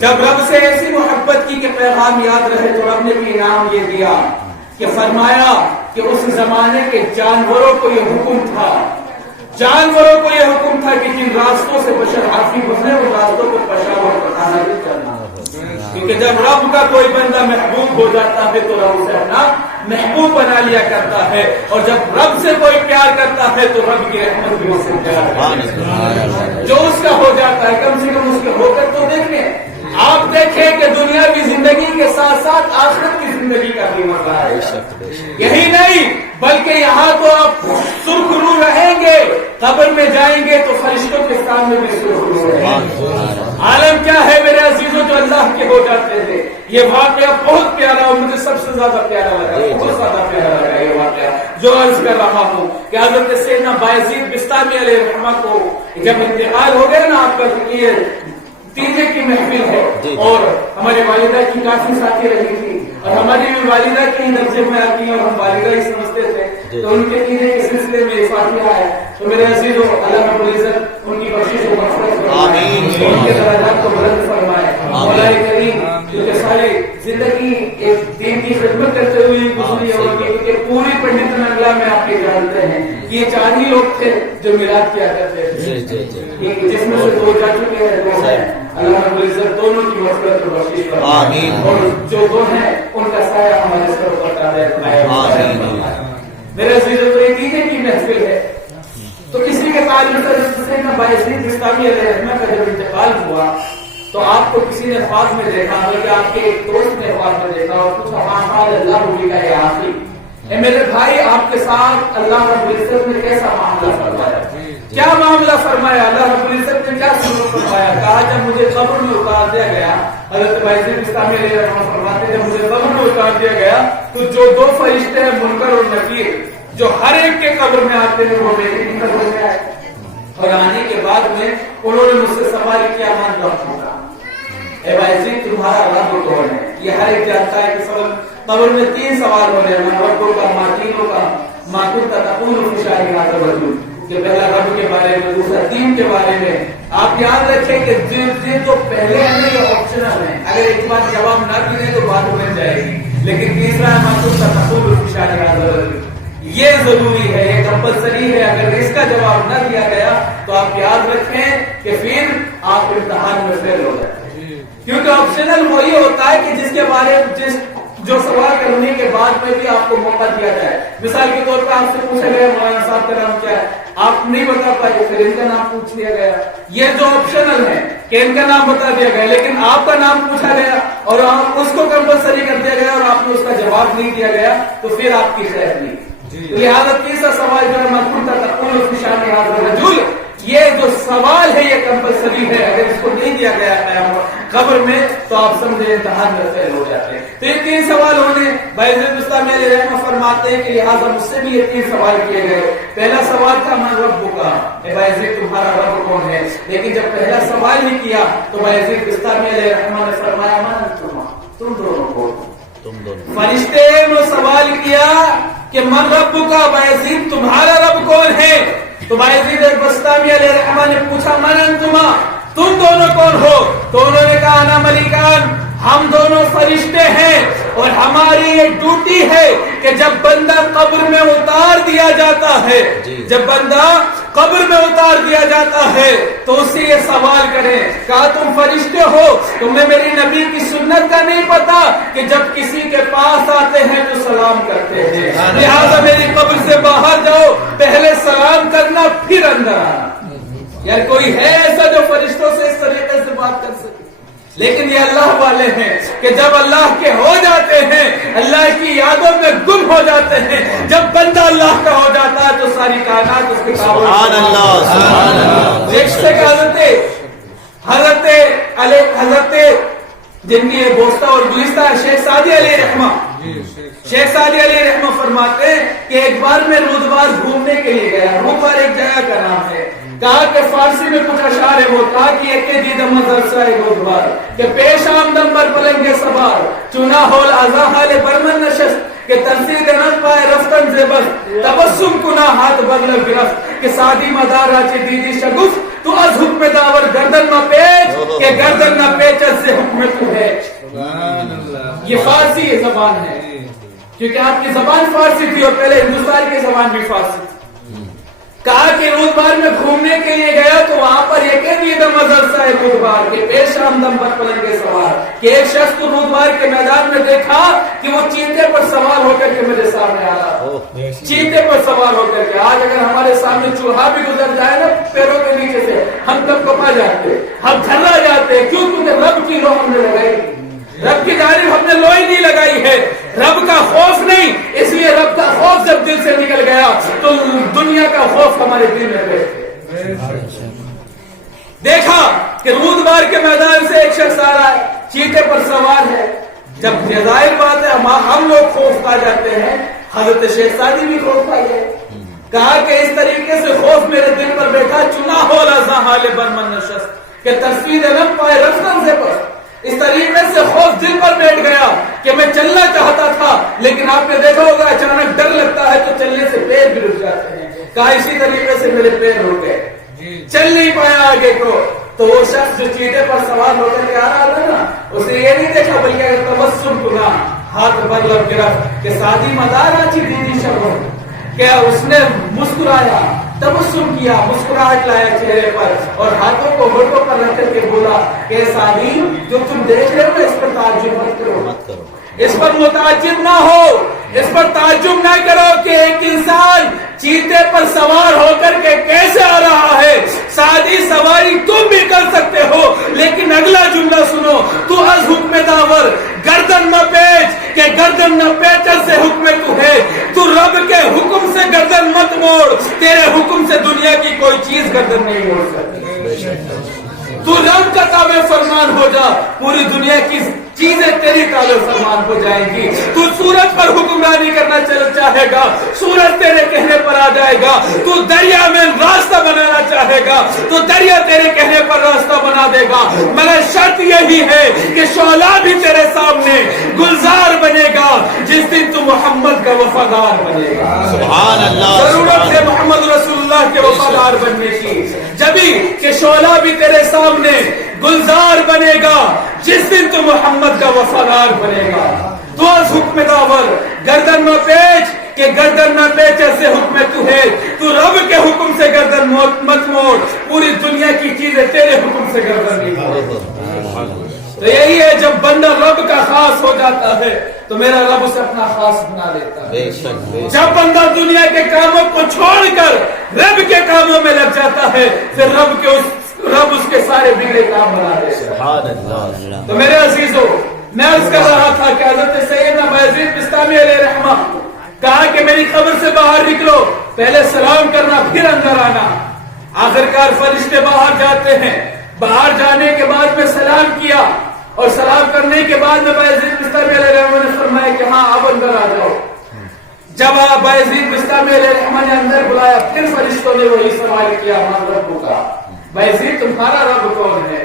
جب رب سے ایسی محبت کی کہ پیغام یاد رہے تو رب نے بھی انعام یہ دیا کہ فرمایا کہ اس زمانے کے جانوروں کو یہ حکم تھا کہ جن راستوں سے بشر حافظ بنے ان راستوں کو پشاور بتانا بھی چلنا، کیونکہ جب رب کا کوئی بندہ محبوب ہو جاتا ہے تو رب اسے اپنا محبوب بنا لیا کرتا ہے، اور جب رب سے کوئی پیار کرتا ہے تو رب کی رحمت بھی اس سے پیار کرتی ہے۔ جو اس کا ہو جاتا ہے کم سے کم اس کے ہو کر تو دیکھیں، آپ دیکھیں کہ دنیاوی زندگی کے ساتھ ساتھ آخرت کی زندگی کا بھی مسئلہ ہے۔ یہی نہیں بلکہ یہاں تو آپ سرخ رو رہیں گے، قبر میں جائیں گے تو فرشتوں کے سامنے بھی سرخ رو رہیں گے۔ عالم کیا ہے میرے عزیزوں جو اللہ کے ہو جاتے ہیں۔ یہ واقعہ بہت پیارا اور مجھے سب سے زیادہ پیارا لگا، بہت زیادہ پیارا لگا یہ واقعہ جو عرض کر رہا ہوں کہ حضرت سیدنا بایزید بستامی علیہ الرحمہ کو جب انتقال ہو گیا نا، آپ کا یہ تیجے کی محفل ہے اور ہماری والدہ کی کافی ساتھی رہی تھی، اور ہماری بھی والدہ کے درجے میں آتی ہیں اور ہم والدہ ہی سمجھتے تھے، تو ان کے تیجے کے سلسلے میں فاتحہ ہے۔ تو میرے عزیزوں، اللہ رب العزت ان کی بخشش و مغفرت فرمائے، ان کے درجات کو بلند فرمائے۔ مولا کریم کیونکہ ساری زندگی ایک دین کی خدمت کرتے ہوئے گزری ہوگی، کیونکہ پوری پنڈت نگلا میں آپ کے جانتے ہیں کہ یہ 4 ہی لوگ تھے جو میلاد کیا کرتے تھے، جس میں سے 2 جا چکے ہیں، 2 ہیں۔ اللہ رب العزت دونوں کی مغفرت و بخشش فرمائے، اور جو 2 ہیں ان کا سایہ ہمارے سر پر قائم فرمائے۔ میرے عزیزوں، تو یہ تیجے کی محفل ہے، تو اسی کے تعلق سے سیدنا بایزید بستامی علیہ الرحمہ کا جب انتقال ہوا تو آپ کو کسی نے خواب میں دیکھا، بلکہ آپ کے ایک دوست نے خواب میں دیکھا اور کچھ اللہ ربی کا یہ آخری اے میرے بھائی، آپ کے ساتھ اللہ رب العزت نے کیسا معاملہ فرمایا، کیا معاملہ فرمایا، اللہ رب العزت نے کیا سلوک فرمایا؟ کہا جب مجھے قبر میں اتار دیا گیا، حضرت بایزید بستامی علیہ الرحمہ فرماتے جب مجھے قبر میں اتار دیا گیا تو جو 2 فرشتے ہیں منکر اور نکیر جو ہر ایک کے قبر میں آتے ہیں وہ میری کی قبر میں آئے، اور آنے کے بعد میں انہوں نے مجھ سے سوال کیا، مان رب ہوگا اے بایزید تمہارا رب کون ہے؟ یہ ہر ایک جانتا ہے کہ قبر میں 3 سوال ہونے ہیں، ربوں کا، ماتینوں کا، ماتون کا تقول خوشحالی حاضر وجود، کہ پہلا رب کے بارے میں، دوسرا دین کے بارے میں۔ آپ یاد رکھیں کہ جو پہلے ہیں یہ آپشنل ہیں، اگر ایک بار جواب نہ دیے تو بات بن جائے گی، لیکن تیسرا ماتون کا تقول خوشحالی حاضر وجود یہ ضروری ہے، یہ کمپلسری ہے۔ اگر اس کا جواب نہ دیا گیا تو آپ یاد رکھیں کہ پھر آپ امتحان میں فیل ہو جائیں، کیونکہ آپشنل وہی ہوتا ہے کہ جس کے بارے جو سوال کرنے کے بعد میں بھی آپ کو موقع دیا جائے۔ مثال کے طور پر آپ سے پوچھا گیا مولانا صاحب کا نام کیا ہے، آپ نہیں بتا پائے، پھر ان کا نام پوچھ لیا گیا۔ یہ جو آپشنل ہے کہ ان کا نام بتا دیا گیا، لیکن آپ کا نام پوچھا گیا اور آپ اس کو کمپلسری کر دیا گیا اور آپ نے اس کا جواب نہیں دیا گیا تو پھر آپ کی خیر نہیں۔ لہٰذا تیسرا سوال جو ہے یہ جو سوال ہے یہ کمپلسری ہے، اگر اس کو نہیں دیا گیا قبر میں تو آپ سمجھے امتحان میں فیل ہو جاتے ہیں۔ تو یہ 3 سوال ہونے بایزید بستامی علیہ الرحمہ فرماتے ہیں کہ لہٰذا مجھ سے بھی یہ 3 سوال کیے گئے۔ پہلا سوال تھا من ربک، اے بایزید تمہارا رب کون ہے؟ لیکن جب پہلا سوال ہی کیا تو بایزید بستامی علیہ الرحمہ نے فرمایا من انتم، تم دونوں کون؟ فرشتے نے سوال کیا کہ من ربک، بایزید تمہارا رب کون ہے؟ تو بایزید بستامی علیہ الرحمہ نے پوچھا من انتما، تم دونوں کون ہو؟ تو انہوں نے کہا انا ملکان، ہم دونوں فرشتے ہیں اور ہماری یہ ڈیوٹی ہے کہ جب بندہ قبر میں اتار دیا جاتا ہے، جب بندہ قبر میں اتار دیا جاتا ہے تو اس سے یہ سوال کریں، کہا تم فرشتے ہو، تمہیں میری نبی کی سنت کا نہیں پتا کہ جب کسی کے پاس آتے ہیں تو سلام کرتے ہیں، لہذا میری قبر سے باہر جاؤ، پہلے سلام کرنا پھر اندر آنا۔ یار کوئی ہے ایسا جو فرشتوں سے اس طریقے سے بات کر سکے؟ لیکن یہ اللہ والے ہیں کہ جب اللہ کے ہو جاتے ہیں اللہ کی یادوں میں گم ہو جاتے ہیں، جب بندہ اللہ کا ہو جاتا ہے تو ساری کائنات اس کے قابل۔ سبحان اللہ، سبحان اللہ۔ ایک سے حضرت جن کی بوستا اور گلستہ شیخ سعدی علیہ رحمہ، شیخ سعدی علیہ رحمہ فرماتے ہیں کہ ایک بار میں رودبار گھومنے کے لیے گیا، رودبار ایک جگہ کا نام ہے، کہا کہ فارسی میں کچھ اشعار ہے، وہ کہا کہ ایک دیدم مدرسہ رودبار کہ پیش آمدم بر پلنگ سوار چنا ہول ازاحال برمن نشست کہ ترسید نت پائے رفتن زبست تبسم کنا ہاتھ بغل گرفت کہ سادی مدار راچے دیدی شگفت تو از حکم داور گرد کہ گردن نہ پیچس سے حکم تو ہے. یہ فارسی زبان ہے کیونکہ آپ کی زبان فارسی تھی اور پہلے ہندوستان کی زبان بھی فارسی تھی. کہا کہ رودبار میں گھومنے کے لیے گیا تو وہاں پر یہ کہہ دیے دم مدرسہ ہے رودبار کے پیش آمدم پر پلنگ کے سوار کہ ایک شخص کو رودبار کے میدان میں دیکھا کہ وہ چیتے پر سوار ہو کر کے میرے سامنے آ رہا. چیتے پر سوار ہو کر کے. آج اگر ہمارے سامنے چوہا بھی گزر جائے نا پیروں کے نیچے سے ہم کب کپا جاتے, ہم تھرا جاتے. کیوں؟ کیونکہ رب کی لو ہم نے لگائی, رب کی جانب ہم نے لوئی نہیں لگائی ہے, رب کا خوف نہیں. اس لیے رب کا خوف جب دل سے نکل گیا تو دنیا کا خوف ہمارے دل میں بیٹھ. دیکھا کہ رودبار کے میدان سے ایک شخص آ رہا ہے, چیتے پر سوار ہے. جب ظاہر بات ہے ہم لوگ خوف کھا جاتے ہیں, حضرت شیخ سعدی بھی خوف کھائے گئے. کہا کہ اس طریقے سے خوف میرے دل پر بیٹھا, چنا ہو لازا حال برمن نشست کہ تصویر رب پائے رفتن سے پر. اس طریقے سے خوف دل پر بیٹھ گیا کہ میں چلنا چاہتا تھا, لیکن آپ نے دیکھا ہوگا اچانک ڈر لگتا ہے تو چلنے سے پیر بھی رک جاتے ہیں. کہا اسی طریقے سے میرے پیر رک گئے, چل نہیں پایا آگے کو. تو وہ شخص جو چیتے پر سوار ہو کر کے آ رہا تھا نا, اسے یہ نہیں دیکھا بلکہ تبسم کنا ہاتھ بر لب گرفت کہ سادی مدار آچی دیدی شبہ. کیا اس نے مسکرایا, تبسم کیا, مسکراہٹ لایا چہرے پر اور ہاتھوں کو ہونٹوں پر رکھ کر کے بولا کہ سادی جو تم دیکھ رہے ہو اس پر تعجب مت کرو, اس پر متعجب نہ ہو, اس پر تعجب نہ کرو کہ ایک انسان چیتے پر سوار ہو کر کے کیسے آ رہا ہے. سادی سواری تم بھی کر سکتے ہو, لیکن اگلا جملہ سنو, تو از حکم داور گردن نہ پیچ کہ گردن نہ پیچل سے حکم تو ہے. تو رب کے حکم سے گردن مت موڑ, تیرے حکم سے دنیا کی کوئی چیز گردن نہیں موڑ سکتی. تو رب کا تابع فرمان ہو جا, پوری دنیا کی چیزیں تیری تابع فرمان ہو جائیں گی. تو سورج پر حکمرانی کرنا چاہے گا, سورج تیرے کہنے پر آ جائے گا. تو دریا میں راستہ بنانا چاہے گا تو دریا تیرے کہنے پر راستہ بنا دے گا. مگر شرط یہی ہے کہ شعلہ بھی تیرے سامنے گلزار بنے گا جس دن تو محمد کا وفادار بنے گا. سبحان اللہ. ضرورت ہے محمد رسول اللہ کے وفادار بننے کی, جبھی کہ شعلہ بھی تیرے سامنے گلزار بنے گا جس دن تو محمد کا وفادار بنے گا. تو از حکم داور گردن نہ پیچ کہ گردن نہ پیچ سے حکم تو ہے. تو رب کے حکم سے گردن مت موڑ, پوری دنیا کی چیزیں تیرے حکم سے گردن نہیں موڑ. تو یہی ہے جب بندہ رب کا خاص ہو جاتا ہے تو میرا رب اسے اپنا خاص بنا لیتا ہے. جب بندہ دنیا کے کاموں کو چھوڑ کر رب کے کاموں میں لگ جاتا ہے پھر رب اس کے سارے بگڑے کام بنا دیتا ہے. تو میرے عزیزو, میں عرض کر رہا تھا کہ حضرت سیدنا بایزید بستامی علیہ رحمہ کہا کہ میری قبر سے باہر نکلو, پہلے سلام کرنا پھر اندر آنا. آخرکار فرشتے باہر جاتے ہیں, باہر جانے کے بعد میں سلام کیا اور سلام کرنے کے بعد میں بایزید بستامی علیہ رحمہ نے فرمایا کہ ہاں اب اندر آ جاؤ. جب آپ بایزید بستامی علیہ رحمہ نے اندر بلایا پھر فرشتوں نے وہی سوال کیا, ہاں رب کا بایزید تمہارا رب کون ہے؟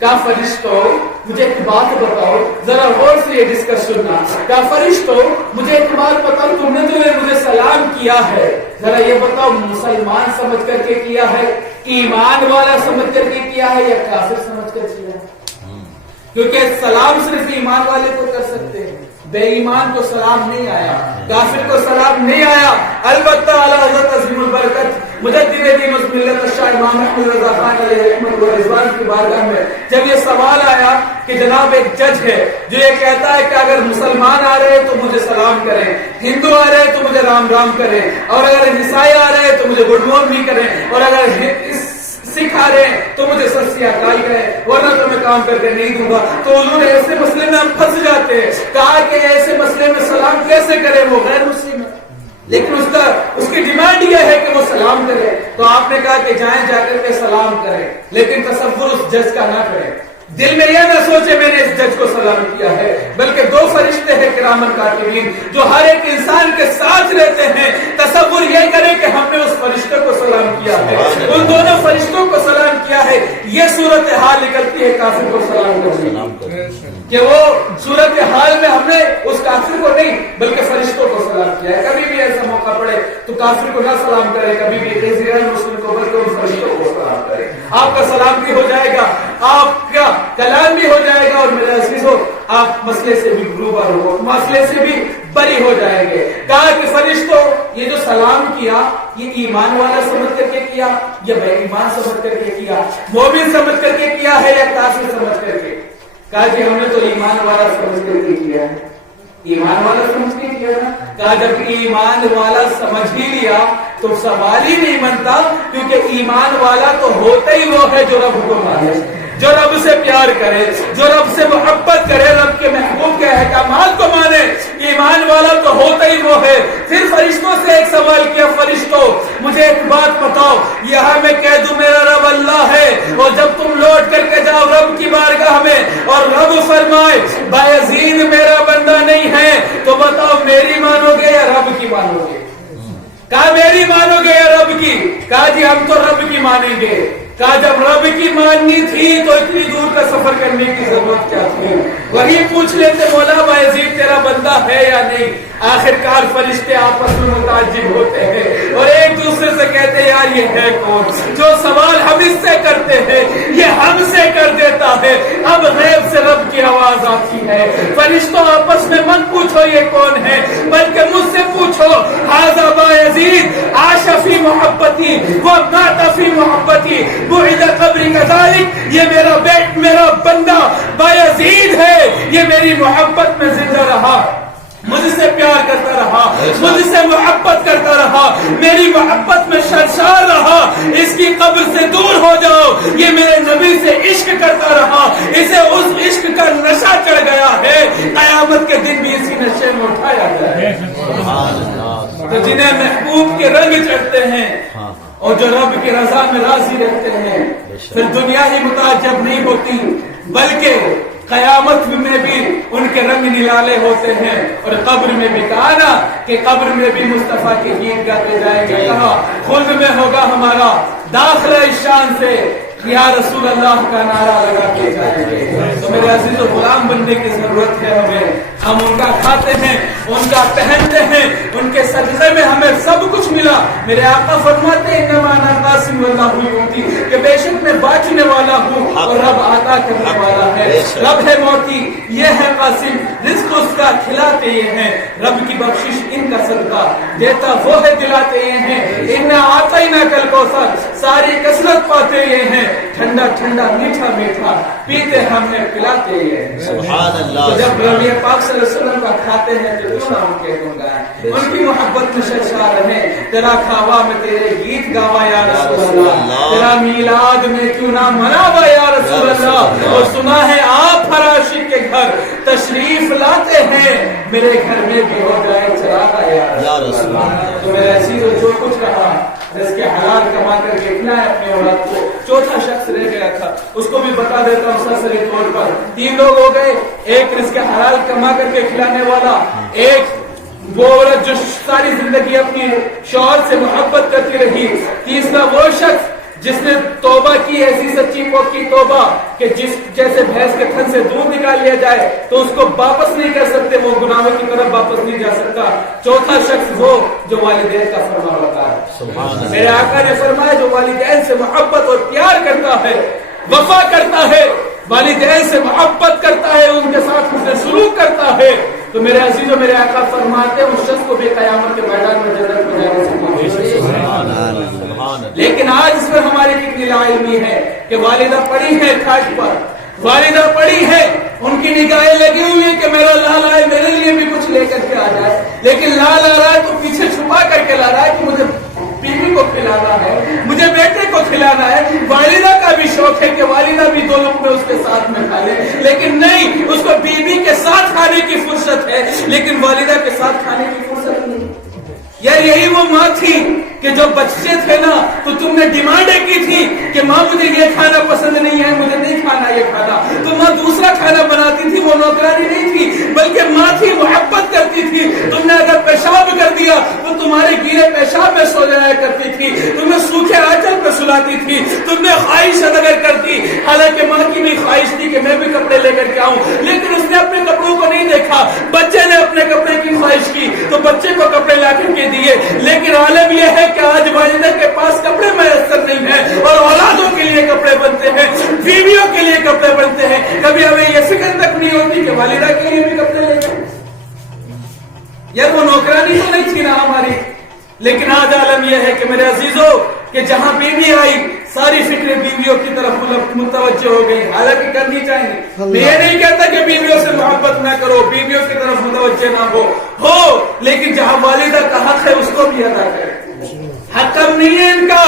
کہا فرشتوں مجھے ایک بات بتاؤ, ذرا غور سے یہ ڈسکس سننا. کہا فرشتوں مجھے ایک بات بتاؤ, تم نے جو مجھے سلام کیا ہے ذرا یہ بتاؤ مسلمان سمجھ کر کے کیا ہے, ایمان والا سمجھ کر کے کیا ہے یا کافر سمجھ کر کیا ہے؟ کیونکہ سلام صرف ایمان والے کو کر سکتے ہیں, بے ایمان کو سلام نہیں آیا, کافر کو سلام نہیں آیا. البتہ اعلیٰ حضرت عظیم البرکت مجدد دین ملت الشاہ امام احمد رضا خان علیہ رحمۃ و رضوان کی بارگاہ میں جب یہ سوال آیا کہ جناب ایک جج ہے جو یہ کہتا ہے کہ اگر مسلمان آ رہے تو مجھے سلام کریں, ہندو آ رہے تو مجھے رام رام کریں, اور اگر عیسائی آ رہے تو مجھے گڈ مارننگ کریں, اور اگر سکھ آ رہے ہیں تو مجھے سر سے اکال کریں ورنہ تو میں کام کر کے نہیں دوں گا. تو انہوں نے ایسے مسئلے میں ہم پھنس جاتے ہیں. کہا کہ ایسے مسئلے میں سلام کیسے کرے, وہ غیر مسلم ہے لیکن اس کی ڈیمانڈ یہ ہے کہ وہ سلام کرے. تو آپ نے کہا کہ جائیں جا کر کے سلام کریں, لیکن تصور اس جج کا نہ کریں. دل میں یہ نہ سوچے میں نے اس جج کو سلام کیا ہے, بلکہ دو فرشتے ہیں کرامن کاتبین جو ہر ایک انسان کے ساتھ رہتے ہیں. تصور یہ کرے کہ ہم نے اس فرشتے کو سلام کیا ہے, ان دونوں فرشتوں کو سلام کیا ہے. یہ صورتحال نکلتی ہے کافر کو سلام کرنے کہ وہ صورتحال میں ہم نے اس کافر کو نہیں بلکہ فرشتوں کو سلام کیا ہے. کبھی بھی ایسا موقع پڑے تو کافر کو نہ سلام کرے, کبھی بھی غیر مسلم کو بلکہ ان فرشتوں کو سلام کرے. آپ کا سلام بھی ہو جائے گا, آپ کا کلام بھی ہو جائے گا اور میرے عزیزو آپ مسئلے سے بھی روبرو ہو، مسئلے سے بھی بری ہو جائیں گے۔ کہا کہ فرشتوں یہ جو سلام کیا یہ ایمان والا سمجھ کر کے کیا یا بے ایمان سمجھ کر کے کیا، مومن سمجھ کر کے کیا ہے یا کافر سمجھ کر کے؟ کہا کہ ہم نے تو ایمان والا سمجھ کر کے کیا ہے۔ ایمان والا سمجھ کے کیا نا؟ کہا جب ایمان والا سمجھ ہی لیا تو سوال ہی نہیں بنتا، کیونکہ ایمان والا تو ہوتا ہی وہ ہے جو رب کو مانے، جو رب سے پیار کرے، جو رب سے محبت کرے، رب کے محبوب کے احکامات کو مانے۔ ایمان والا تو ہوتا ہی وہ ہے۔ پھر فرشتوں سے ایک سوال کیا، فرشتوں مجھے ایک بات بتاؤ، یہاں میں کہہ دوں میرا رب اللہ ہے، اور جب تم لوٹ کر کے جاؤ رب کی بارگاہ میں اور رب فرمائے بایزید میرا بندہ نہیں ہے، تو بتاؤ میری مانو گے یا رب کی مانو گے؟ کہا میری مانو گے یا رب کی؟ کہا جی ہم تو رب کی مانیں گے۔ کہا جب رب کی ماننی تھی تو اتنی دور کا سفر کرنے کی ضرورت کیا تھی؟ وہی پوچھ لیتے مولا بایزید تیرا بندہ ہے یا نہیں۔ آخرکار فرشتے آپس میں متعجب ہوتے ہیں اور ایک دوسرے سے کہتے ہیں یار یہ ہے کون جو سوال ہم اس سے کرتے ہیں یہ ہم سے کر دیتا ہے۔ اب غیب سے رب کی آواز آتی ہے، فرشتوں آپس میں مت پوچھو یہ کون ہے، بلکہ مجھ سے پوچھو ھذا بایزید عاش فی محبتی ومات فی محبتی بعد قبری کذالک، یہ میرا بندہ بایزید ہے، یہ میری محبت میں زندہ رہا، مجھ سے پیار کرتا رہا، مجھ سے محبت کرتا رہا، میری محبت میں سرشار رہا، اس کی قبر سے دور ہو جاؤ، یہ میرے نبی سے عشق کرتا رہا، اسے اس عشق کا نشہ چڑھ گیا ہے، قیامت کے دن بھی اسی نشے میں اٹھایا جائے۔ تو جنہیں محبوب کے رنگ چڑھتے ہیں اور جو رب کی رضا میں راضی رہتے ہیں، پھر دنیا ہی متعجب نہیں ہوتی بلکہ قیامت میں بھی ان کے رنگ نلالے ہوتے ہیں۔ اور قبر میں بھی کہا نا کہ قبر میں بھی مصطفیٰ کی گیت گاتے جائیں گے، کہا خلد میں ہوگا ہمارا داخلہ اس شان سے، یا رسول اللہ کا نعرہ لگا کے جائیں گے۔ تو میرے عزیز و غلام بننے کی ضرورت ہے ہمیں، ہم ان کا کھاتے ہیں، ان کا پہنتے ہیں، ان کے صدقے میں ہمیں سب کچھ ملا۔ میرے آقا فرماتے ہیں انما انا قاسم واللہ یعطی، کہ بے شک میں بانٹنے والا ہوں اور رب عطا کرنے والا ہے۔ رب ہے موتی، یہ ہے قاسم، رزق اس کا کھلاتے یہ ہیں، رب کی بخشش ان کا صدقہ دیتا وہ ہے دلاتے یہ ہیں، انا اعطیناک الکوثر، ساری کثرت پاتے یہ ہیں، ٹھنڈا ٹھنڈا میٹھا میٹھا پیتے ہم نے پلاتے ہیں۔ سبحان اللہ۔ تو جب نبی پاک صلی اللہ علیہ وسلم کا کھاتے ہیں تو کیوں نہ ان کے گن گائیں، ان کی محبت میں سرشار رہیں۔ تیرا کھاوا میں تیرے گیت گاوا یا رسول اللہ، تیرا میلاد میں کیوں نہ مناوا یا رسول اللہ۔ اور سنا ہے آپ ہر عاشق کے گھر تشریف لاتے ہیں، میرے گھر میں بھی ہو جائے چراغا یا رسول اللہ۔ تو میرے عزیزو جو کچھ کہا رزق حلال کما کر کے کھلائے اپنی اولاد کو۔ چوتھا شخص رہ گیا تھا، اس کو بھی بتا دیتا ہوں سرسری طور پر۔ 3 لوگ ہو گئے، ایک رزق حلال کما کر کے کھلانے والا، ایک وہ عورت جو ساری زندگی اپنی شوہر سے محبت کرتی رہی، تیسرا وہ شخص جس نے توبہ کی ایسی سچی پکی توبہ کہ جیسے بھینس کے تھن سے دودھ نکال لیا جائے تو اس کو واپس نہیں کر سکتے، وہ گناہوں کی طرف واپس نہیں جا سکتا۔ چوتھا شخص وہ جو والدین کا فرما ہوتا ہے۔ میرے آقا نے فرمایا جو والدین سے محبت اور پیار کرتا ہے، وفا کرتا ہے، والدین سے محبت کرتا ہے، ان کے ساتھ حسن سلوک کرتا ہے، تو میرے عزیزو میرے آقا فرماتے ہیں اس شخص کو بھی قیامت کے میدان میں جنت میں جانے سے لیکن آج اس پر ہماری کتنی لاعلمی ہے کہ والدہ پڑی ہے کھاٹ پر، والدہ پڑی ہے، ان کی نگاہیں لگی ہوئی ہیں کہ میرا لال آئے میرے لیے بھی کچھ لے کر کے آ جائے، لیکن لال آ رہا ہے تو پیچھے چھپا کر کے لا رہا ہے کہ مجھے بیوی کو کھلانا ہے، مجھے بیٹے کو کھلانا ہے۔ والدہ کا بھی شوق ہے کہ والدہ بھی 2 لقمے اس کے ساتھ میں کھا لے، لیکن نہیں، اس کو بیوی کے ساتھ کھانے کی فرصت ہے لیکن والدہ کے ساتھ کھانے کی فرصت نہیں۔ یار یہی وہ ماں تھی کہ جو بچے تھے نا تو تم نے ڈیمانڈیں کی تھی کہ ماں مجھے یہ کھانا پسند نہیں ہے، مجھے نہیں کھانا یہ کھانا، تو ماں دوسرا کھانا بناتی تھی، وہ نوکرانی نہیں تھی بلکہ ماں تھی، محبت کرتی تھی۔ تم نے اگر پیشاب کر دیا تو تمہارے گیلے پیشاب میں سو جایا کرتی تھی، تمہیں سوکھے آنچل پہ سلاتی تھی، تم نے خواہش اگر کرتی، حالانکہ ماں کی بھی خواہش تھی کہ میں بھی کپڑے لے کر کے آؤں، لیکن اس نے اپنے کپڑوں کو نہیں دیکھا، بچے نے اپنے کپڑے کی خواہش کی تو بچے کو کپڑے لا کر کے دیے۔ لیکن عالم یہ ہے کہ آج والدہ کے پاس کپڑے میسر نہیں ہیں اور اولادوں کے لیے کپڑے بنتے ہیں، بیویوں کے لیے کپڑے بنتے ہیں، کبھی ہمیں یہ فکر تک نہیں ہوتی کہ والدہ کے لیے بھی کپڑے لے جائیں. یار وہ نوکرانی تو نہیں تھی نا ہماری. لیکن آج عالم یہ ہے کہ میرے عزیزوں کہ جہاں بیوی آئی ساری فکریں بیویوں کی طرف متوجہ ہو گئی. حالانکہ کرنی چاہیے. میں یہ نہیں کہتا کہ بیویوں سے محبت نہ کرو، بیویوں کی طرف متوجہ نہ ہو، لیکن جہاں والدہ کا حق ہے اس کو بھی ادا کرے. حق کم نہیں ہے ان کا.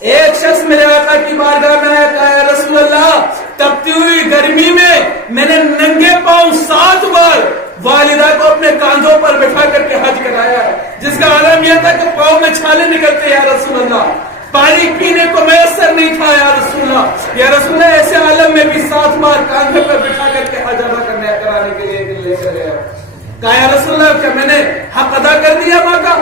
ایک شخص میرے آقا کی بارگاہ میں آیا، کہا یا رسول اللہ تپتی ہوئی گرمی میں نے ننگے پاؤں 7 بار والدہ کو اپنے کاندھوں پر بٹھا کر کے حج کرایا، جس کا عالم یہ تھا کہ پاؤں میں چھالے نکلتے یا رسول اللہ، پانی پینے کو میسر نہیں تھا یا رسول اللہ. یا رسول اللہ ایسے عالم میں بھی 7 بار کاندھے پر بٹھا کر کے حج ادا کرانے کے لیے لے کر گیا. کہا یا رسول اللہ کیا میں نے حق ادا کر دیا ماں کا؟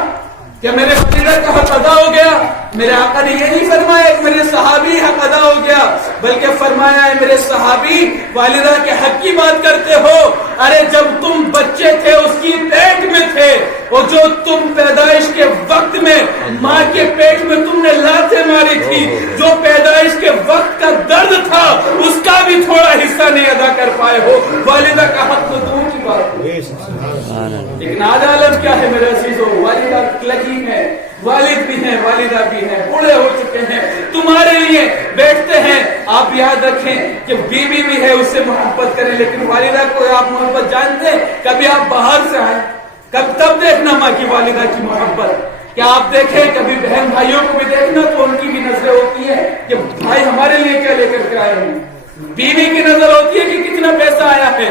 کیا میرے والدہ کا حق ادا ہو گیا؟ میرے آقا نے یہ نہیں فرمایا کہ میرے صحابی حق ادا ہو گیا، بلکہ فرمایا ہے میرے صحابی والدہ کے حق کی بات کرتے ہو. ارے جب تم بچے تھے اس کی پیٹ میں تھے، اور جو تم پیدائش کے وقت میں ماں کے پیٹ میں تم نے لاتیں ماری تھی، جو پیدائش کے وقت کا درد تھا اس کا بھی تھوڑا حصہ نہیں ادا کر پائے ہو. والدہ کا حق تو دور کی بات ہے. لیکن آج عالم کیا ہے میرے عزیزوں؟ والدہ لگی ہے، والد بھی ہیں، والدہ بھی ہیں، بوڑھے ہو چکے ہیں، تمہارے لیے بیٹھتے ہیں. آپ یاد رکھیں کہ بیوی بھی ہے، اس سے محبت کریں، لیکن والدہ کو آپ محبت جانتے ہیں. کبھی آپ باہر سے آئے تب دیکھنا ماں کی والدہ کی محبت. کیا آپ دیکھیں کبھی بہن بھائیوں کو بھی دیکھنا تو ان کی بھی نظریں ہوتی ہے کہ بھائی ہمارے لیے کیا لے کر کے آئے ہیں. بیوی کی نظر ہوتی ہے کہ کتنا پیسہ آیا ہے.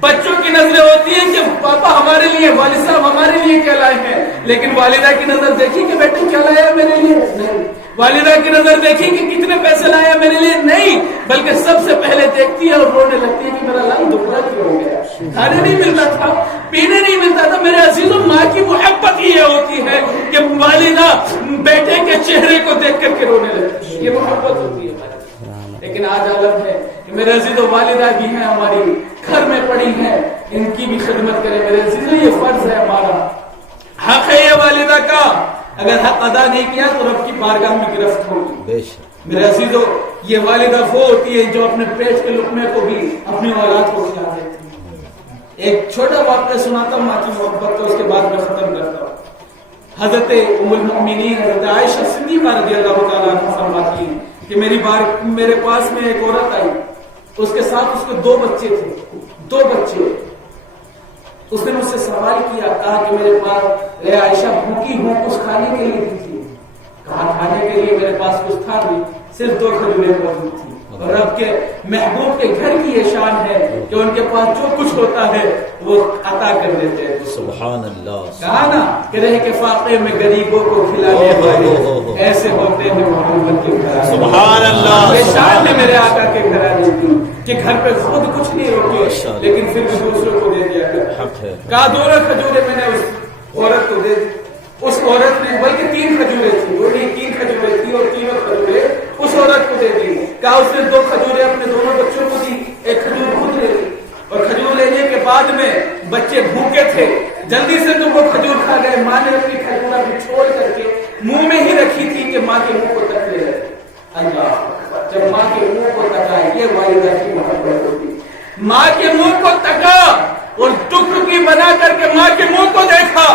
بچوں کی نظریں ہوتی ہیں کہ پاپا ہمارے لیے، والد صاحب ہمارے لیے کیا لائے ہیں. لیکن والدہ کی نظر دیکھی کہ بیٹے کیا لایا میرے لیے؟ نہیں. والدہ کی نظر دیکھی کہ کتنے پیسے لایا میرے لیے؟ نہیں. بلکہ سب سے پہلے دیکھتی ہے اور رونے لگتی ہے کہ میرا لال دبلا کیوں ہو گیا، کھانے نہیں ملتا تھا، پینے نہیں ملتا تھا. میرے عزیزوں ماں کی محبت یہ ہوتی ہے کہ والدہ بیٹے کے چہرے کو دیکھ کر کے رونے لگتی ہے. یہ محبت ہوتی ہے. لیکن آج عالم ہے کہ میرے عزیزوں والدہ بھی ہیں ہماری، گھر میں پڑی ہیں، ان کی بھی خدمت کریں. میرے عزیزوں یہ فرض ہے ہمارا، حق ہے یہ والدہ کا. اگر حق ادا نہیں کیا تو رب کی بارگاہ میں گرفت ہوگی. میرے عزیزوں یہ والدہ وہ ہوتی ہے جو اپنے پیٹ کے لقمے کو بھی اپنی اولاد کو کھلا دیتی ہے. ایک چھوٹا واقعہ سناتا ہوں ماں کی محبت کو، اس کے بعد میں ختم کرتا ہوں. حضرت ام المؤمنین حضرت عائشہ صدیقہ رضی اللہ تعالیٰ عنہا فرماتی ہیں کہ میرے پاس میں ایک عورت آئی، اس کے ساتھ اس کے 2 بچے تھے، 2 بچے. اس نے مجھ سے سوال کیا، کہا کہ میرے پاس اے عائشہ بھوکی ہوں، کچھ کھانے کے لیے دیجیے. کہا کھانے کے لیے میرے پاس کچھ تھا نہیں، صرف 2 کھجوریں موجود تھی. اور رب کے محبوب کے گھر کی یہ شان ہے کہ ان کے پاس جو کچھ ہوتا ہے وہ عطا کر دیتے ہیں. سبحان اللہ. کہا نا کہ رہ کے فاقے میں غریبوں کو کھلانے والے ایسے ہوتے ہیں محبت کے گھر. سبحان اللہ. یہ شان ہے میرے آقا کے گھرانے کی کہ گھر پہ خود کچھ نہیں ہوتی لیکن پھر بھی دوسروں کو دے دیا کرتے. کہا 2 کھجوریں میں نے اس عورت کو دے دی. اس عورت نے بلکہ 3 کھجوریں تھی، وہ 3 کھجوریں تھی اور 3 کھجوریں اس عورت کو دے دی. کہا اس نے 2 کھجوریں اپنے دونوں بچوں کو دی، 1 کھجور خود لے لی. اور کھجور لینے کے بعد میں بچے بھوکے تھے، جلدی سے تو وہ کھجور کھا گئے. ماں نے اپنی کھجور بھی چھوڑ کر کے منہ میں ہی رکھی تھی کہ ماں کے منہ کو تک لے رہے. اللہ جب ماں کے منہ کو تکا، یہ والدہ کی محبت ہوتی. ماں کے منہ کو تکا اور ٹکی بنا کر کے ماں کے منہ کو دیکھا.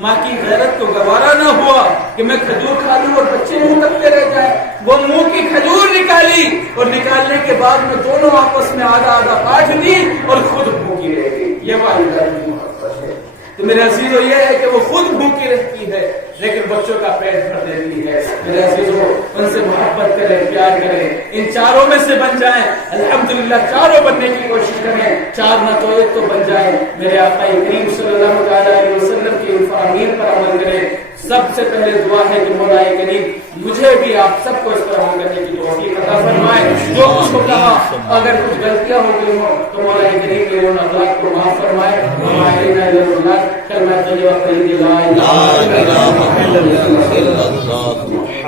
ماں کی غیرت کو گوارا نہ ہوا کہ میں کھجور کھا لوں اور بچے منہ تکتے رہ جائیں. وہ منہ کی کھجور نکالی اور نکالنے کے بعد میں دونوں آپس میں آدھا آدھا کاٹ لی اور خود بھوکی رہ گئی. یہ والدہ کی محبت ہے. تو میرے عزیزوں یہ ہے کہ وہ خود بھوکی رہتی ہے لیکن بچوں کا پیٹ بھر دیتی ہے. میرے عزیزوں ان سے محبت کریں، پیار کریں. ان 4 میں سے بن جائیں. الحمدللہ 4 بننے کی کوشش کریں، 4 نہ تو 1 تو بن جائیں. میرے آقا کریم صلی اللہ علیہ وسلم کی فرامین پر عمل کریں. سب سے پہلے دعا ہے کہ مولا کریم مجھے بھی آپ سب کو اس پر عمل کرنے کی توفیق عطا فرمائے. جو کچھ ہو کہا اگر کچھ غلطیاں ہو گئی ہوں تو مولا کریم میرے ان اخلاق کو معاف فرمائے. کلمہ طیبہ لا الہ الا اللہ.